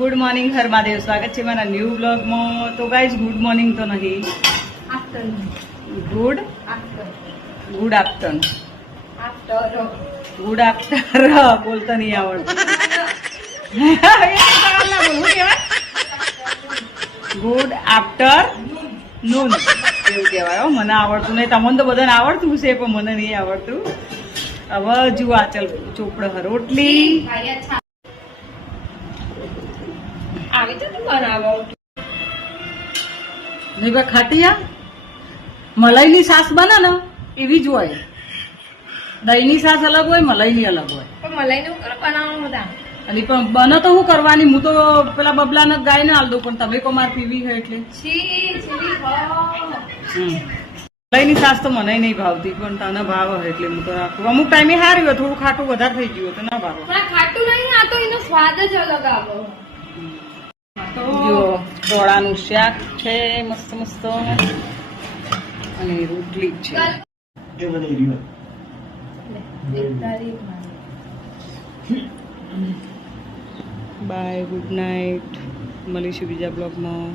Good morning હર મહાદેવ સ્વાગત છે મારા ન્યૂ બ્લોગમાં. તો ગાઈઝ ગુડ મોર્નિંગ તો નહીં good good afternoon good after બોલતા નહીં આવડતું. ગુડ આફ્ટર નૂન એવું કહેવાય. મને આવડતું નહીં. તમને તો બધાને આવડતું છે પણ મને નહીં આવડતું. હવે જુઓ આ ચાલ ચોપડો રોટલી. આવી તો તું બનાવો. નહીં બા ખાટિયા મલાઈની સાસ બને ને એવી જ હોય. દહીંની સાસ અલગ હોય મલાઈની અલગ હોય. પણ મલાઈ નું બનાવવાનું બધા. અને પણ બને તો હું કરવાની હું તો પેલા બબલાને ગાય ને હાલ દઉં પણ તમે કો માર પીવી હોય એટલે. મલાઈની સાસ તો મને નહીં ભાવતી પણ તને ભાવે એટલે હું તો રાખું. અમુક ટાઈમે હારી હોય થોડું ખાટું વધારે થઈ ગયું તો ના ભાવે. ખાટું નહીં આ તો એનો સ્વાદ જ અલગ આવો. ડોળાનું શાક છે મસ્ત મસ્ત. અને રોટલી છે. બાય ગુડ નાઇટ મળીશું બીજા બ્લોગમાં.